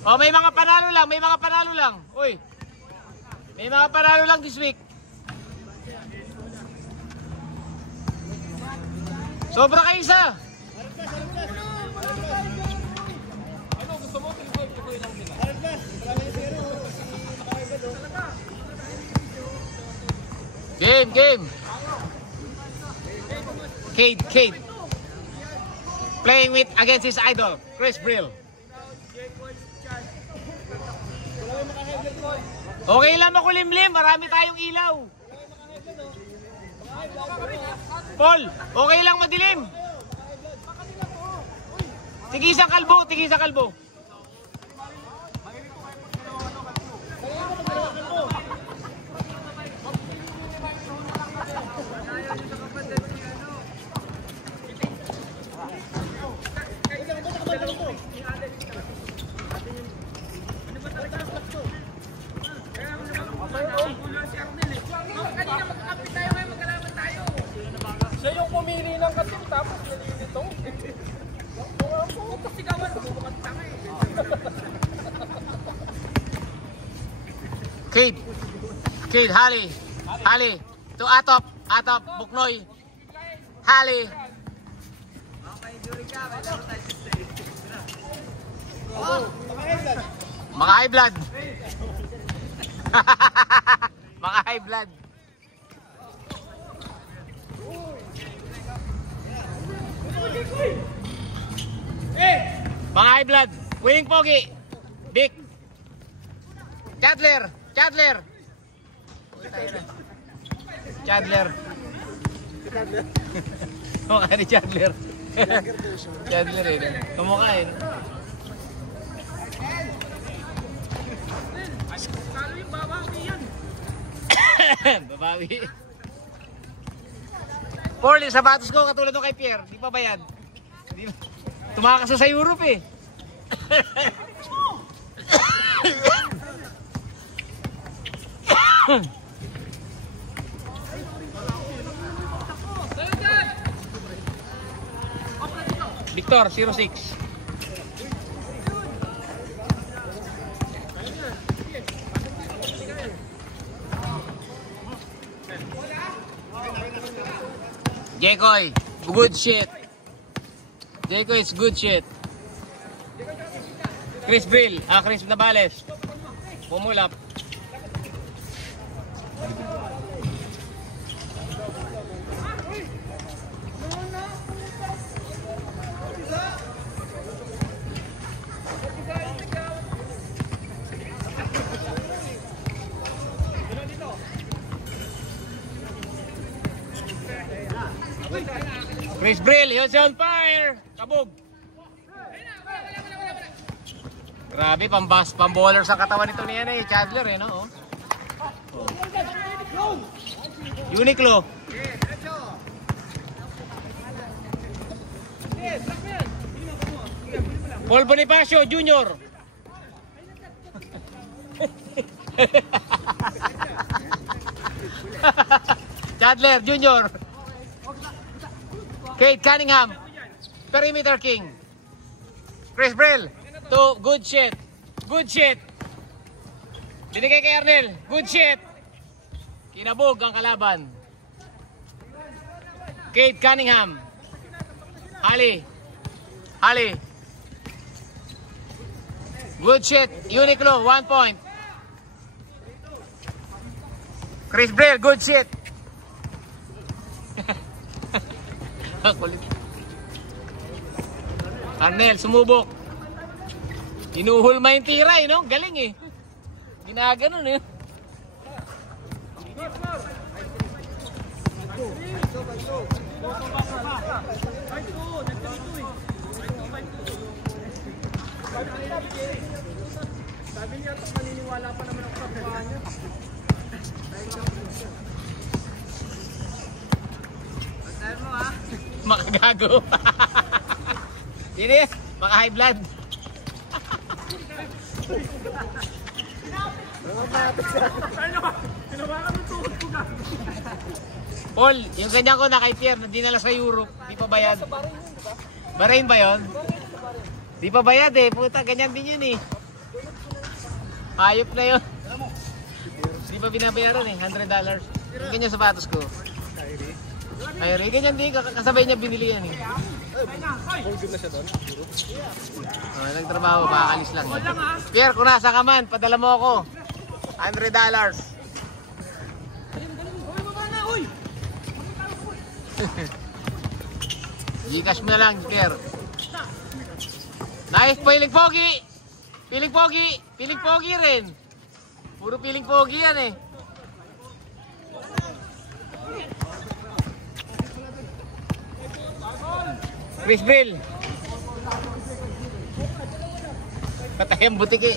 Oh, may mga panalo lang, may mga panalo lang. Uy. May mga panalo lang this week. Sobra kayo isa. Ano gusto mo? Tuloy lang nila. Game. Cade. Playing with against his idol, Chris Brill. Okay lang makulimlim, marami tayong ilaw. Paul, okay lang madilim. Tigisa kalbo. Siya yung pumili ng katim tapos nalilito. Sigawan mo bukod tanga eh. Cade, Hali. To Atop, Buknoy. Hali. Mga high blood. Mga high blood. Mga high blood. Winning Pogi. Big. Chandler. Kamukha ni Chandler. Chandler eh. Kamukha eh. Kalo yung babawi yan. Babawi. Paul, yung sapatos ko katulad ng kay Pierre. Di pa bayad. Tumakas sa Europe eh. Victor, 06. Jekoy, good shit. Jekoy is good shit. Chris Brill, Chris Nabales. Pumulap. Chris Brill, he's on fire! Kabog! Grabe, pamballer sa katawan nito niya eh, Chandler eh, no? Uniqlo. Paul Bonifacio Jr. Chandler Jr. Cade Cunningham, Perimeter King. Chris Brill, to good shit. Binigay kay Arnel, good shit. Kinabog ang kalaban. Cade Cunningham, Hali. Good shit, Uniqlo, 1 point. Chris Brill, good shit. Arnel, sumubok. Inuhulma yung tira eh, no? Galing eh. Ginaganon eh. Sabi niya ito, maniniwala pa naman ang kapwa niya. Pagkain mo ha? Makagago. Sino yan? Mga high blood. Paul, yung ganyan ko na kay Pierre na dinala sa Europe, di pa bayad. Bahrain ba yun? Di pa bayad eh. Puta, ganyan din yun eh. Hayop na yun. Di pa binabayaran eh. $100. Ganyan sapatos ko. Kyrie, ganyan din. Kasabay niya binili yan eh. Hold na siya doon. Nagtrabaho, makakalis lang. Pierre, kung nasa ka man, padala mo ako. $100. Gcash mo na lang, Pierre. Nice, piling pogi. Piling pogi. Piling pogi rin. Puro piling pogi yan eh. Chris Brill. Patay ang butiki.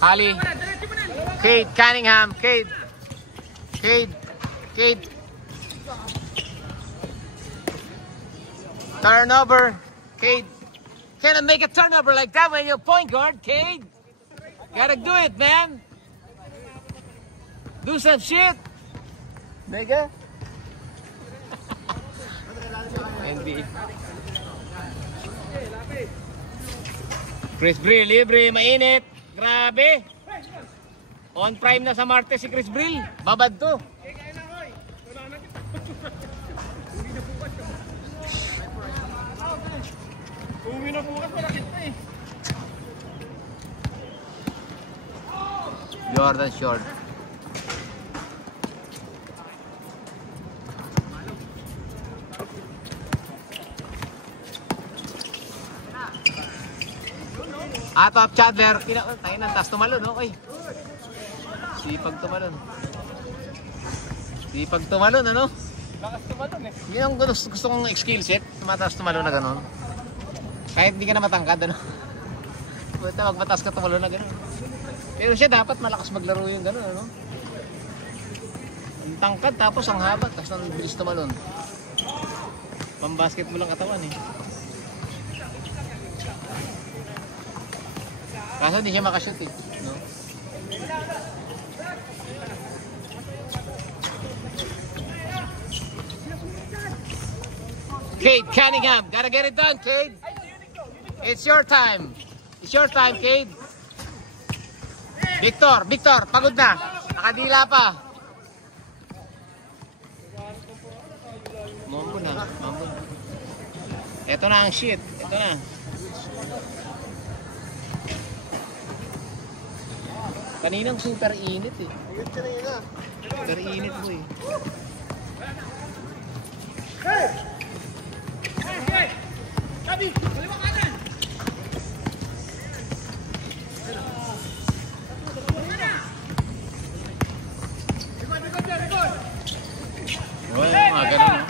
Ali. Cade Cunningham. Cade. Turnover. Cade. Can't make a turnover like that when you're point guard, Cade. Gotta do it, man. Do some shit. Nigga. NBA. Chris Brill, libre, mainit. Grabe. On prime na sa Martes si Chris Brill. Babad to. Uwi na bukas, malakit na eh. Jordan Short. Top Chandler. Tayo ng tas tumalon, okay. Sipag tumalon. Sipag tumalon, ano? Lakas tumalon eh. Yun ang gusto kong skill set. Tumataas tumalon na gano'n. Kahit hindi ka na matangkad, ano? Buta, magmataas ka tumalon na gano'n. Pero siya dapat malakas maglaro yung gano'n, ano? Ang tangkad, tapos ang haba, tapos ang bilis tumalon. Pang-basketball ang katawan, eh. Kaso hindi siya makashoot, eh. No? Cade Cunningham, gotta get it done, Cade. It's your time. It's your time, Cade. Victor, pagod na. Nakadila pa. Mambo na. Ito na ang shit. Ito na. Kaninang super init eh. Super init mo eh. Sabi, kaliwa kanan. Oh, mga ganun.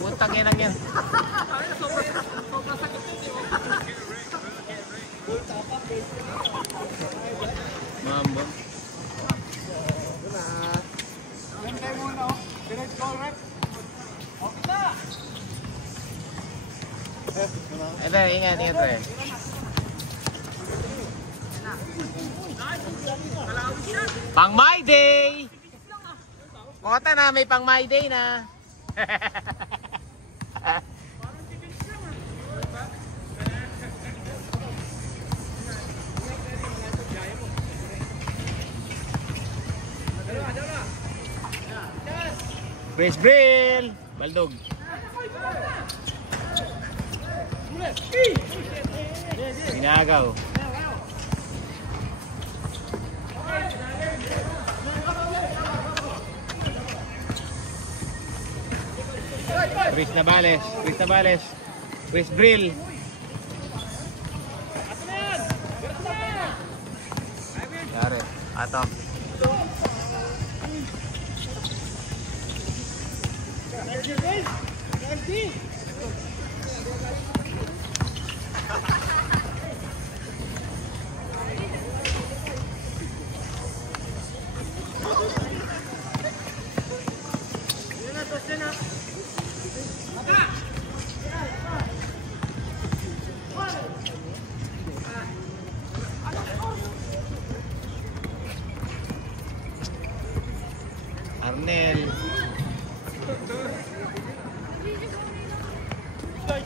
Puntang yan ang yan. Mambo. Ito, ingat pre. Pang My Day! Kota na, may pang My Day na. Chris Brill! Baldog. Pinagaw. Chris Navales. Chris Brill. Yari. Ato.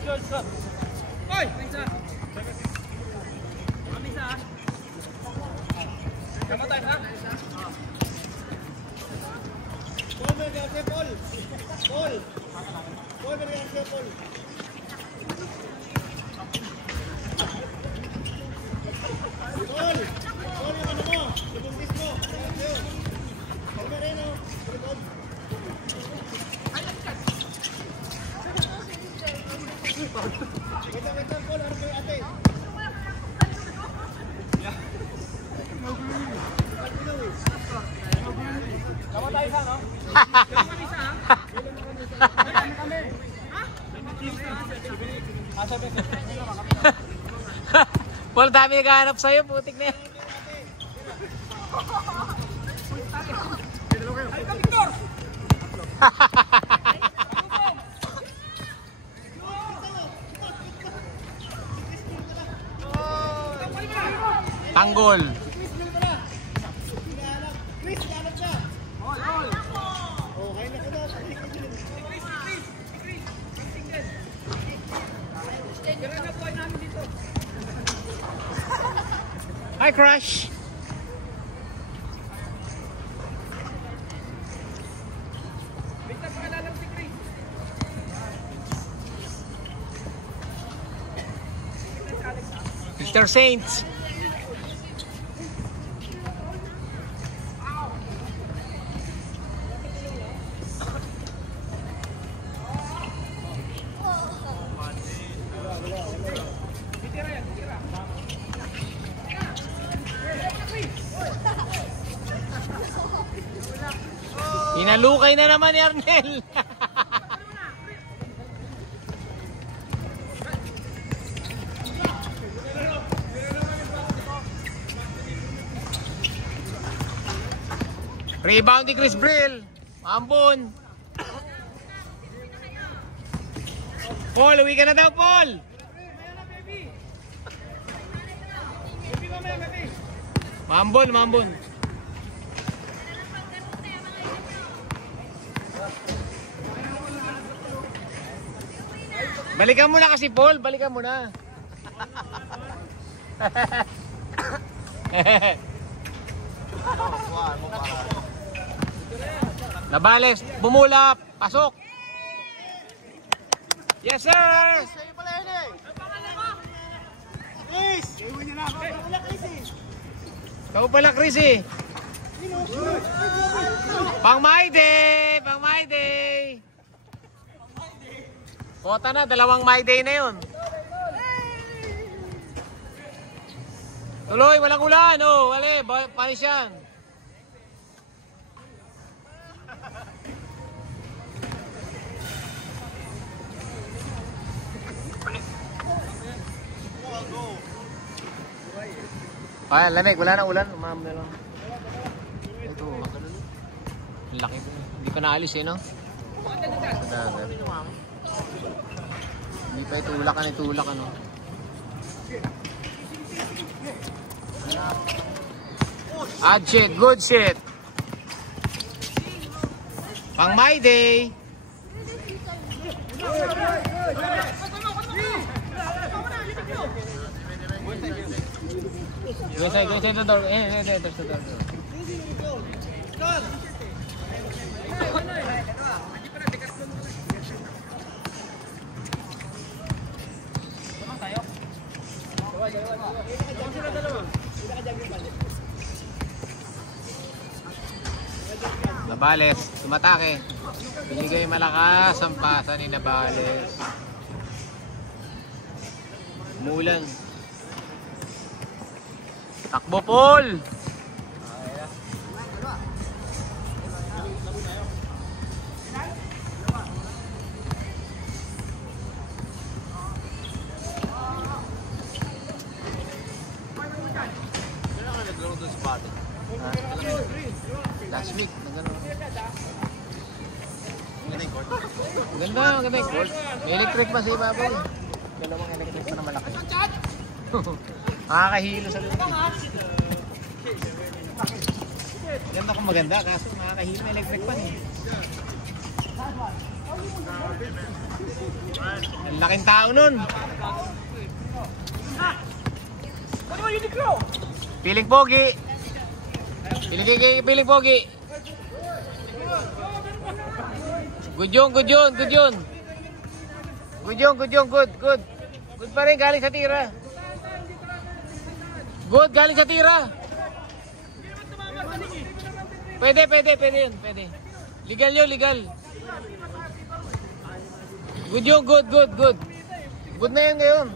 Oy! Isa! Isa! Kamatay ha? Paul, Berganse, Paul! Paul! Paul, Berganse, Paul! Paul! Paul, yung ano mo? Ibungkis mo! Paul Moreno! Paul! Wait lang, Paul. Ano kayo ate? Kamu tayo isa, no? Kamu isa, ha? Kami. Ha? Sabi. Paul, dami naghahanap sa'yo. Putik na yan. Ay, ka, Victor! Tanggol. Chris, hanap siya. Okay na ka na. Kira na po namin dito. Hi, Crush. Victor, pakilala si Chris. Mr. Saints. Inalukay na naman ni Arnel. Rebound ni Chris Brill. Ambon. Paul, uwi ka na daw, Paul. Mambon, mambon. Balikan mo na kasi, Paul. Balikan mo na. Nabales. Bumulap. Pasok. Yes, sir. Chris! Iwan niya na ako. Wala, Chris eh. Ikaw pala, Chris eh. Pang my day! Pang my day! Kota na, dalawang my day na yun. Tuloy, walang ulan. Oh, wala, panis yan. Ah, lamig, wala na ulan. Umam na lang. Ito, ang laki po. Hindi pa naalis eh, no? Hindi pa itulak, ano? Ad shit, good shit. Pang my day. Go inside the door. There's the door. Nabales, tumatake. Binigay malakas ang pasa ni Nabales. Umulan. Takbo, Paul! Last week, nagano. Maganda yung court. May electric pa sa ibabaw. Dalawang electric pa na malaki. Makakahilo sa loob. Ganda kung maganda, kaso makakahilo may electric pa. Laking tao nun. Ano ba Uniqlo? Piling pogi. Piling pogi. Good yun. Good. Good pa rin, galing sa tira. Good, galing sa tira. Pwede yun. Legal. Good yun, good. Good na yun ngayon.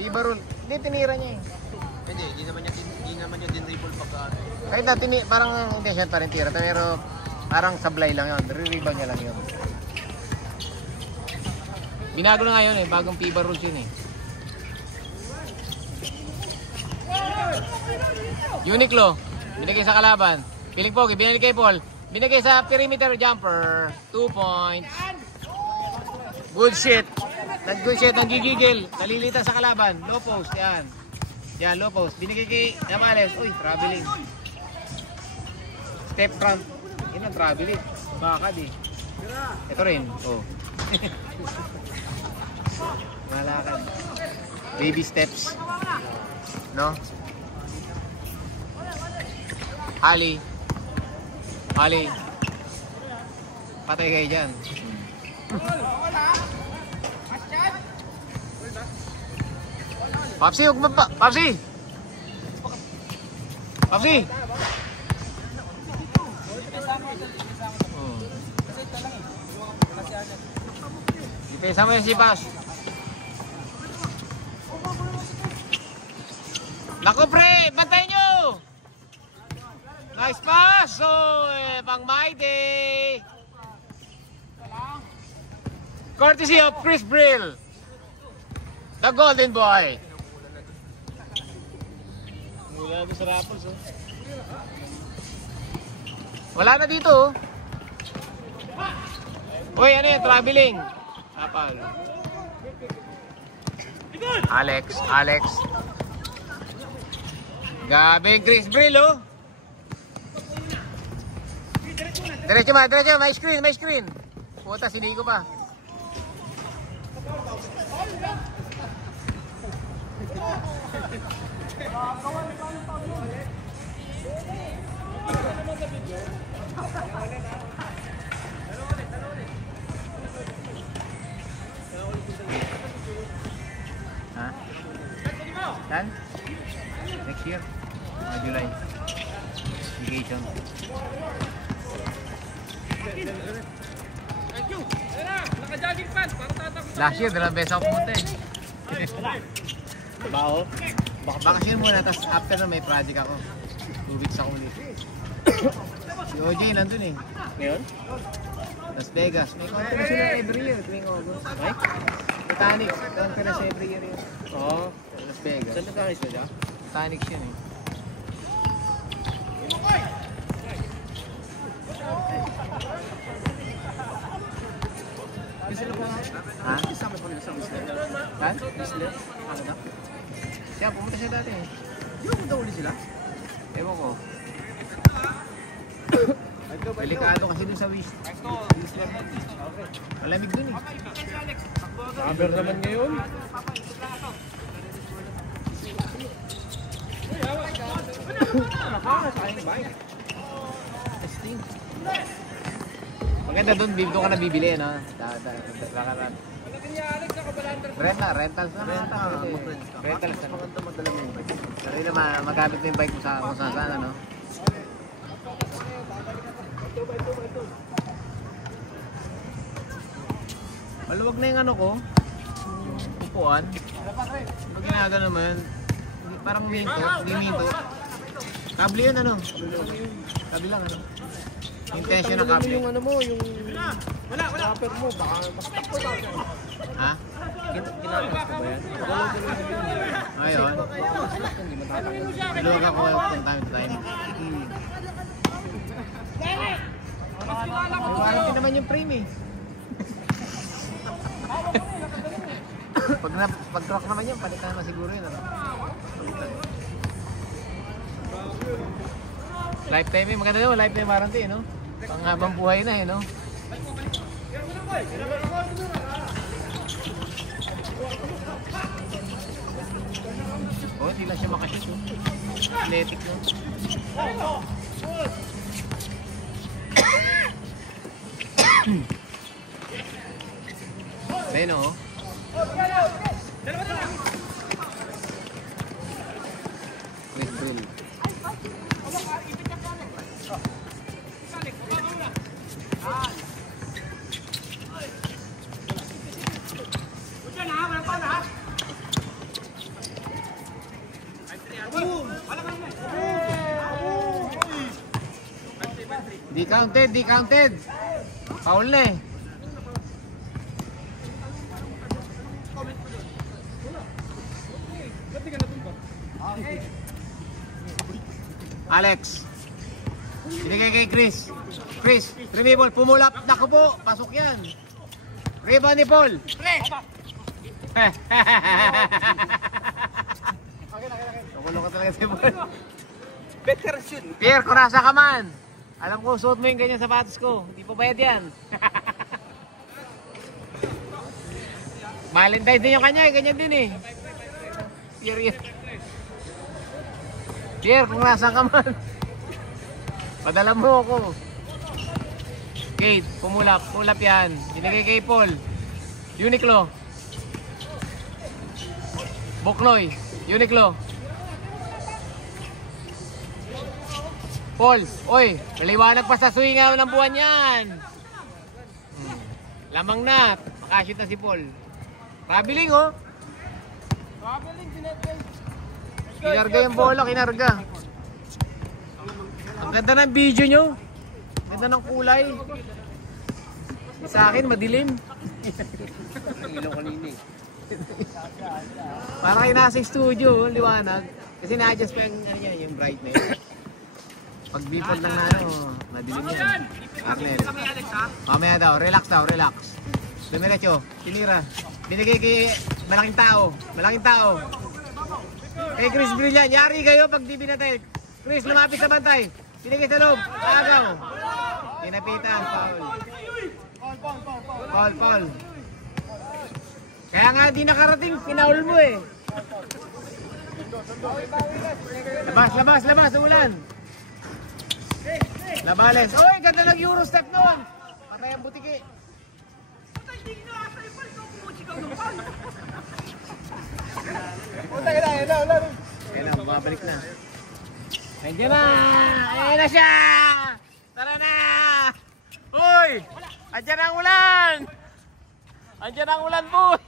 Tibarol. Hindi, tinira niya eh. Hindi naman niya din dribble pagka. Kahit na parang hindi siya pa rin tira. Pero parang sablay lang yun. Re-rebound niya lang yun. Binago na ngayon eh. Bagong FIBA rules yun eh. Uniqlo. Binigay sa kalaban. Piling pogi. Binigay kay Paul. Binigay sa perimeter jumper. 2 points. Good shit. Nag-good shit. Nagigigil. Nalilitan sa kalaban. Low post. Yan. Yan, low post. Binigay kay Yamales. Uy, traveling. Step front. Yun ang traveling. Bakad eh. Ito rin. Oh. Malakad. Baby steps. No? Ali. Patay kayo dyan. Papsi, huwag mo pa. Papsi! Ipesa mo yung sipas. Naku pre, bantay nyo! Nice pass! So, pang Maite. Courtesy of Chris Brill. The Golden Boy. Wala na sa Rapples, oh. Wala na dito, oh. Uy, ano yan? Traveling. Apal. Alex. Gabi, Chris Brill, oh. Diretso. May screen. Puta, sinigo pa. Ha? Dan? Next year? July. Vacation. Thank you. Naka-jogging pants para tatakbo. Last year, dalawang beses ako pumunta eh. Bao. Bakasyon muna, tapos after na may project ako. 2 weeks ako ulit. Si OJ nandun eh. Ngayon? Las Vegas. May conference sila every year tuwing August. Okay? Botanics. Conference every year yun. Oo. Las Vegas. Saan nagkakis ba dyan? Botanics yun eh. Ha? Isama pa nila sa Whistler. Han? Whistler? Canada? Siya, pumunta siya dati eh. Di ba punta uli sila? Ewan ko. Delikado kasi dun sa Whistler. Malamig dun eh. Summer naman ngayon. Maganda dun, doon ka na bibili, no? Rentals na. Rentals na. Maganda madala mo yung bike. Sarili na magamit mo yung bike mo sa kung saan, ano? Maluwag na yung ano ko. Yung upuan. Pag ginagano naman, parang minto. Kable yun, ano? Kable lang, ano? Yung tension ng kable. Yung ano mo, yung rapper mo, baka mas takpo lang. Ha? Ginagas ko ba yan? Ayun. Hindi matatakbo. Maluwag ako from time to time. Warranty naman yung frame eh. Pag crack naman yun, palitan naman siguro yun. Ano? Lifetime eh. Maganda yun, lifetime warranty, no? Panghabang buhay na eh, no? Hindi lang siya makashoot. Athletic no. Ayun o. Quick drill. Di counted, di counted. Foul na eh. Alex. Binigay kay Chris. Chris, remibol, pumulap. Naku po, pasok yan. Rebound ni Paul. Nakulo ka talaga si Paul. Better shoot. Pierre, kung nasa ka man. Alam ko, suot mo yung ganyan sapatos ko. Hindi pa bayad yan. Valentine din yung kanya, ganyan din eh. Pierre, Pierre, kung nasa ka man. Padala mo ako. Kate, pumulap yan. Binigay kay Paul. Uniqlo. Buknoy, Uniqlo. Paul, oy, maliwanag pa sa swingaw ng buwan yan. Lamang na, makashoot na si Paul. Traveling oh. Traveling, sinetay. Kinarga yung bola, kinarga. Ang ganda ng video nyo. Ganda ng kulay. Sa akin, madilim. Ilaw kanina eh. Para kayo nasa studio, liwanag. Kasi na-adjust pa yung brightness. Pag bipod lang na madilim yan. Arnel. Mamaya daw, relax daw, relax. Dumiretso, tinira. Binigay kay malaking tao. Malaking tao. Kay Chris Brilliant, yari kayo pag di binatay. Chris, lumapit sa bantay. Binigay sa loob, agaw. Pinapitan, foul. Foul. Kaya nga di nakarating, pinaul mo eh. Labas, ulan. Labales. Oy, ganda ng Eurostep noon. Patay ang butiki. Ayan na, bumabalik na. Nandiyan na! Ayan na siya! Tara na! Uy! Andiyan ang ulan! Andiyan ang ulan, boy!